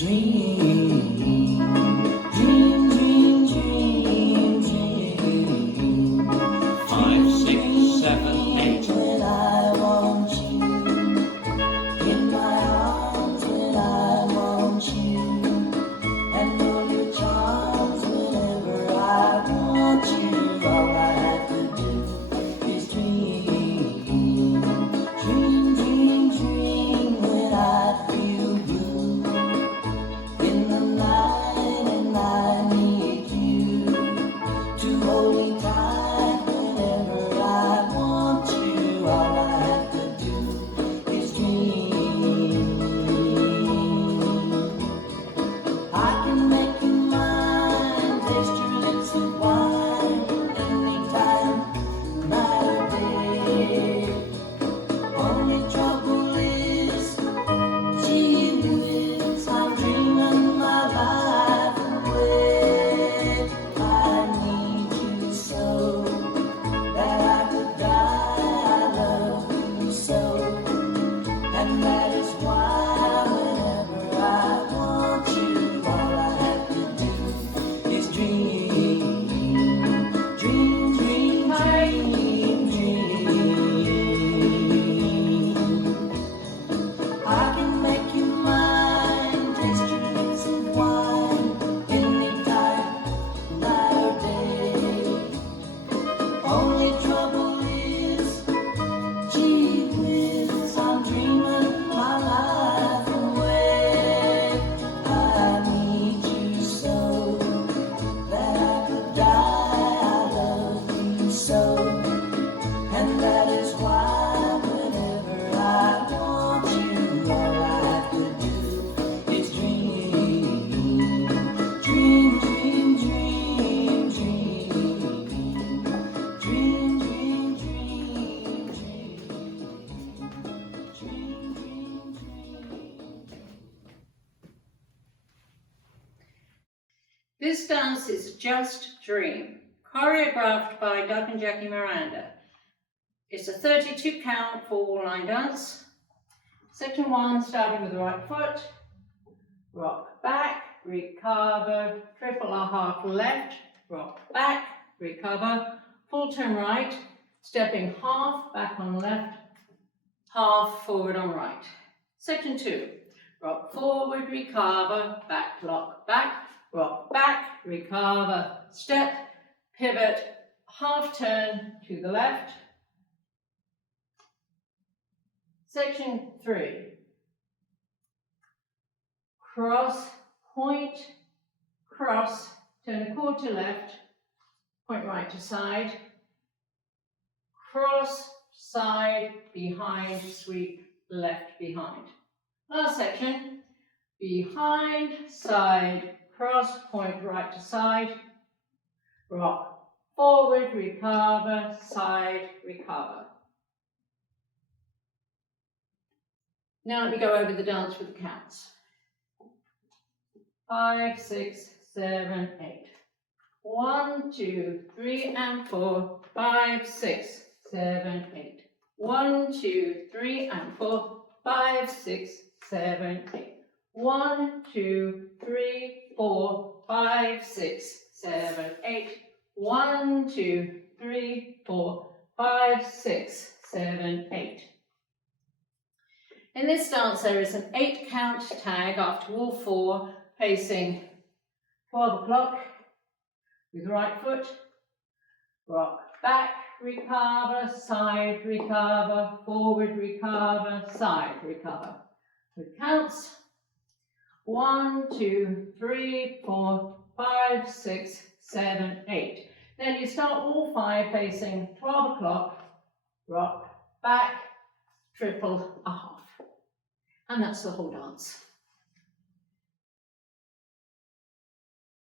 Dream, dream, dream, dream, dream. 5, 6, 7, 8. When I want you in my arms, when I want you, and all your charms whenever I want you. All I have to do is dream, dream, dream, dream. When I feel blue in the night and I need you to hold me tight whenever I want you. All I have to do is dream. I can make you mine, taste your lips of wine anytime, night or day. Only trouble is, gee whiz, I'm dreaming my life away. I need you so that I could die. I love you so, and that is why whenever I want you, all I have to do is dream, dream, dream, dream, dream. I can make you mine, taste your lips of wine anytime, night or day. Only trouble is, gee whiz, I'm dreaming my life away. I need you so that I could die. I love you so, and that is why whenever I want you, all I have to do is dream, dream, dream, dream, dream, dream, dream, dream, dream, dream, dream, dream. This dance is Just Dream, choreographed by Doug and Jackie Miranda. It's a 32 count 4 line dance. Section 1, starting with the right foot, rock back, recover, triple or half left, rock back, recover, full turn right, stepping half back on left, half forward on right. Section 2, rock forward, recover, back, lock back, rock back, recover, step, pivot, half turn to the left. Section 3, cross, point, cross, turn a quarter left, point right to side, cross, side, behind, sweep, left, behind. Last section, behind, side, cross, point right to side, rock, forward, recover, side, recover. Now let me go over the dance with the counts. 5, 6, 7, 8. 1, 2, 3, and 4. 5, 6, 7, 8. 1, 2, 3, and 4. 5, 6, 7, 8. 1, 2, 3, 4. 5, 6, 7, 8. 1, 2, 3, 4. 5, 6, 7, 8. In this dance there is an 8 count tag after all 4, facing 12 o'clock with right foot, rock back, recover, side, recover, forward, recover, side, recover. With counts 1, 2, 3, 4, 5, 6, 7, 8. Then you start all 5 facing 12 o'clock, rock back, triple a half. And that's the whole dance.